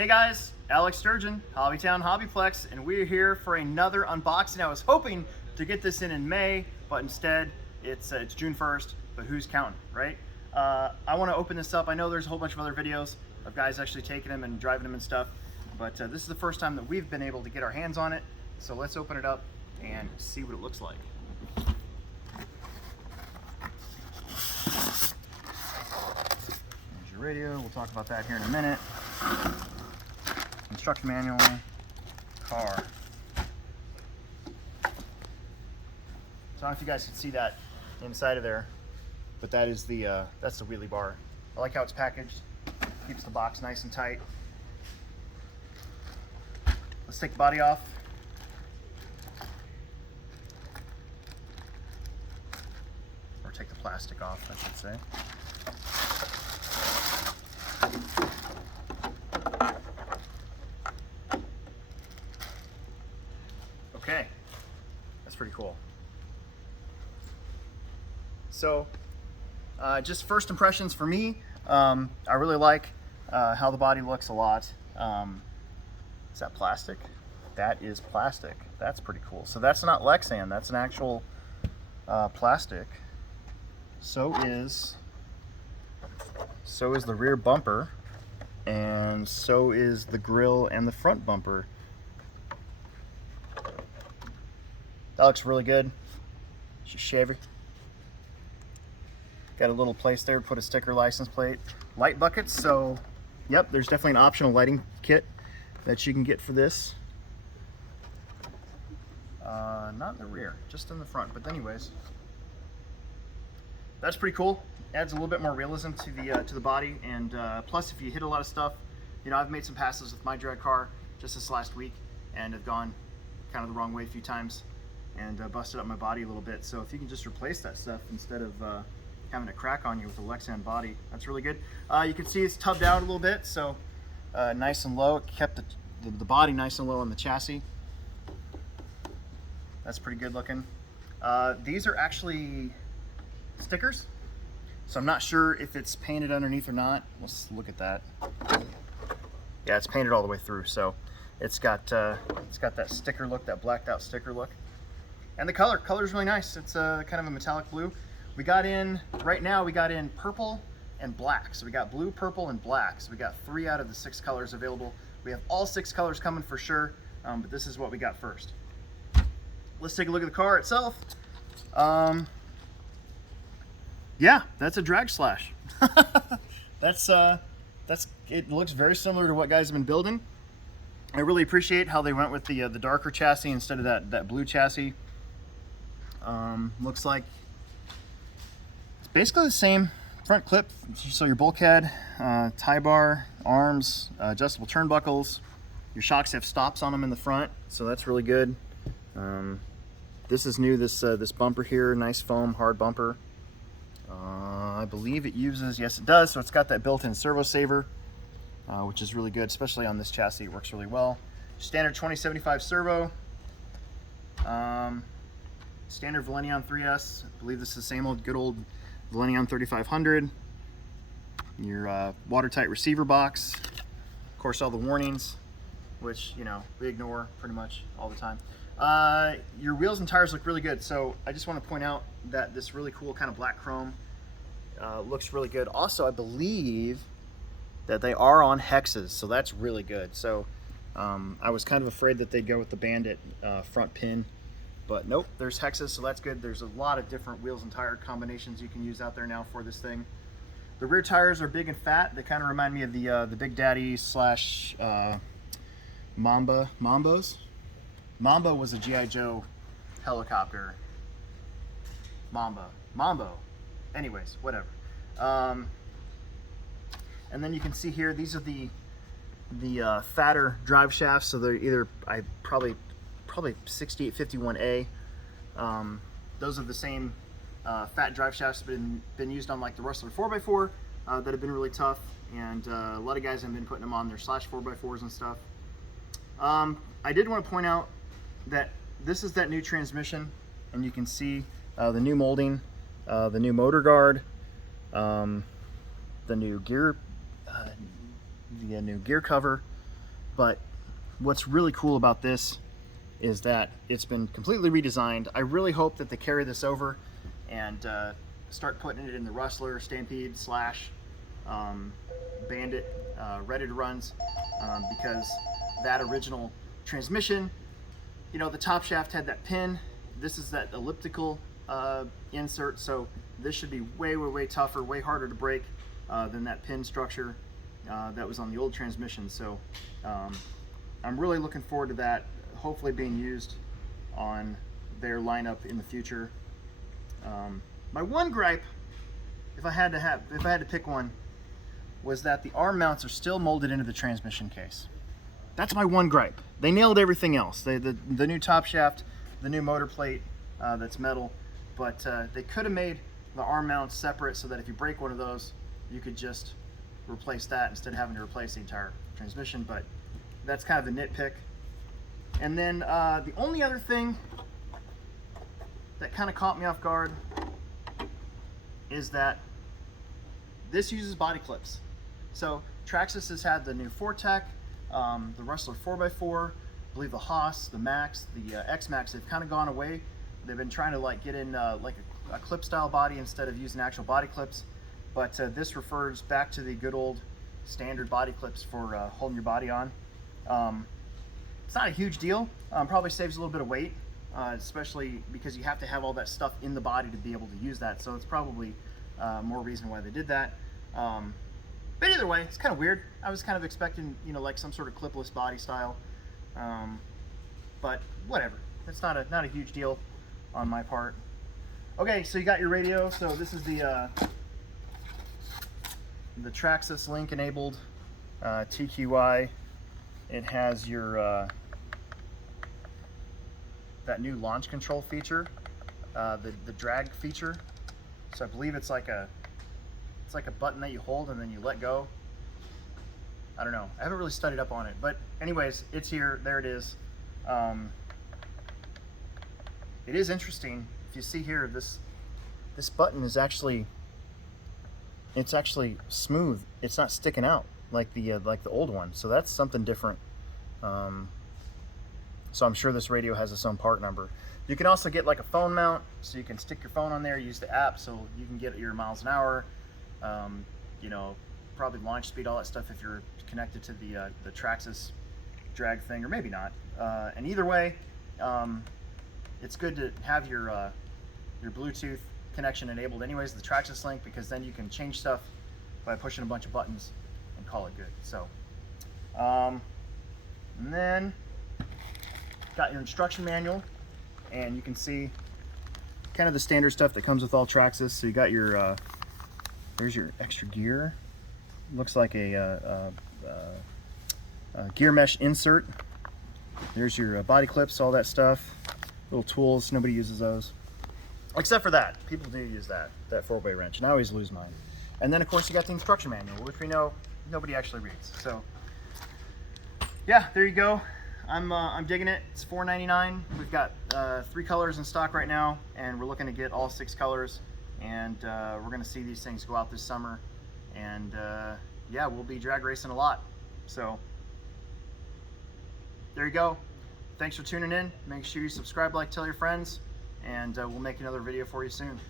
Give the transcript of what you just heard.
Hey guys, Alex Sturgeon, HobbyTown HobbyPlex, and we're here for another unboxing. I was hoping to get this in May, but instead it's June 1st, but who's counting, right? I want to open this up. I know there's a whole bunch of other videos of guys actually taking them and driving them and stuff, but this is the first time that we've been able to get our hands on it. So let's open it up and see what it looks like. There's your radio. We'll talk about that here in a minute. Instruction manual, car. So I don't know if you guys can see that inside of there, but that is the that's the wheelie bar. I like how it's packaged. Keeps the box nice and tight. Let's take the body off. Or take the plastic off, I should say. Okay, that's pretty cool. So, just first impressions for me, I really like how the body looks a lot. Is that plastic? That is plastic. That's pretty cool. So that's not Lexan, that's an actual plastic. So is the rear bumper, and so is the grille and the front bumper. That looks really good. It's just Chevy. Got a little place there to put a sticker, license plate. Light buckets, so yep, there's definitely an optional lighting kit that you can get for this. Not in the rear, just in the front, but anyways. That's pretty cool. Adds a little bit more realism to the body, and plus if you hit a lot of stuff, you know, I've made some passes with my drag car just this last week and have gone kind of the wrong way a few times and busted up my body a little bit. So if you can just replace that stuff instead of having a crack on you with a Lexan body, that's really good. You can see it's tubbed out a little bit, so nice and low. It kept the body nice and low on the chassis. That's pretty good looking. These are actually stickers, so I'm not sure if it's painted underneath or not. Let's look at that. Yeah, it's painted all the way through, so it's got that sticker look, that blacked out sticker look. And the color's really nice. It's kind of a metallic blue. We got in, right now we got in purple and black. So we got blue, purple, and black. So we got 3 out of the 6 colors available. We have all 6 colors coming for sure, but this is what we got first. Let's take a look at the car itself. Yeah, that's a drag slash. It looks very similar to what guys have been building. I really appreciate how they went with the darker chassis instead of that blue chassis. Looks like it's basically the same front clip. So your bulkhead, tie bar, arms, adjustable turnbuckles. Your shocks have stops on them in the front, so that's really good. This is new. This bumper here, nice foam, hard bumper. I believe it uses, yes it does, so it's got that built-in servo saver, which is really good, especially on this chassis. It works really well. Standard 2075 servo. Standard Valenion 3S. I believe this is the same old good old Valenion 3500. Your watertight receiver box. Of course, all the warnings, which, you know, we ignore pretty much all the time. Your wheels and tires look really good. So I just want to point out that this really cool kind of black chrome looks really good. Also, I believe that they are on hexes, so that's really good. So I was kind of afraid that they'd go with the Bandit front pin, but nope, there's hexes, so that's good. There's a lot of different wheels and tire combinations you can use out there now for this thing. The rear tires are big and fat. They kind of remind me of the Big Daddy slash Mambos. Mambo was a G.I. Joe helicopter. Mambo. Anyways, whatever. And then you can see here, these are the fatter drive shafts. So they're either probably 6851A. Those are the same fat drive shafts that have been used on like the Rustler 4x4 that have been really tough, and a lot of guys have been putting them on their slash 4x4s and stuff. I did want to point out that this is that new transmission, and you can see the new molding, the new motor guard, the new gear cover, But what's really cool about this is that it's been completely redesigned. I really hope that they carry this over and start putting it in the Rustler, Stampede, Slash, Bandit, Reddit runs, because that original transmission, you know, the top shaft had that pin. This is that elliptical insert, so this should be way, way, way tougher, way harder to break than that pin structure that was on the old transmission. So I'm really looking forward to that, hopefully being used on their lineup in the future. My one gripe, if I had to pick one, was that the arm mounts are still molded into the transmission case. That's my one gripe. They nailed everything else. The new top shaft, the new motor plate that's metal, but they could have made the arm mounts separate so that if you break one of those, you could just replace that instead of having to replace the entire transmission. But that's kind of a nitpick. And then the only other thing that kind of caught me off guard is that this uses body clips. So Traxxas has had the new Fortec, the Rustler 4x4, I believe the Haas, the Max, the X-Max, they've kind of gone away. They've been trying to like get in like a clip style body instead of using actual body clips. But this refers back to the good old standard body clips for holding your body on. It's not a huge deal. Probably saves a little bit of weight, especially because you have to have all that stuff in the body to be able to use that. So it's probably more reason why they did that. But either way, it's kind of weird. I was kind of expecting, you know, like some sort of clipless body style. But whatever. It's not a huge deal on my part. Okay, so you got your radio. So this is the Traxxas link enabled TQI. It has your that new launch control feature, the drag feature. So I believe it's like a button that you hold and then you let go. I don't know. I haven't really studied up on it, but anyways, it's here. There it is. It is interesting. If you see here, this button is actually smooth. It's not sticking out like the old one. So that's something different. So I'm sure this radio has its own part number. You can also get like a phone mount, so you can stick your phone on there, use the app, so you can get your miles an hour, you know, probably launch speed, all that stuff if you're connected to the Traxxas drag thing, or maybe not. And either way, it's good to have your Bluetooth connection enabled anyways, the Traxxas link, because then you can change stuff by pushing a bunch of buttons and call it good. So, and then got your instruction manual, and you can see kind of the standard stuff that comes with all Traxxas. So you got your there's your extra gear. Looks like a gear mesh insert. There's your body clips, all that stuff. Little tools. Nobody uses those, except for that. People do use that 4-way wrench, and I always lose mine. And then of course you got the instruction manual, which we know nobody actually reads. So yeah, there you go. I'm digging it. It's $4.99. We've got 3 colors in stock right now, and we're looking to get all 6 colors. And we're going to see these things go out this summer. And yeah, we'll be drag racing a lot. So there you go. Thanks for tuning in. Make sure you subscribe, like, tell your friends, and we'll make another video for you soon.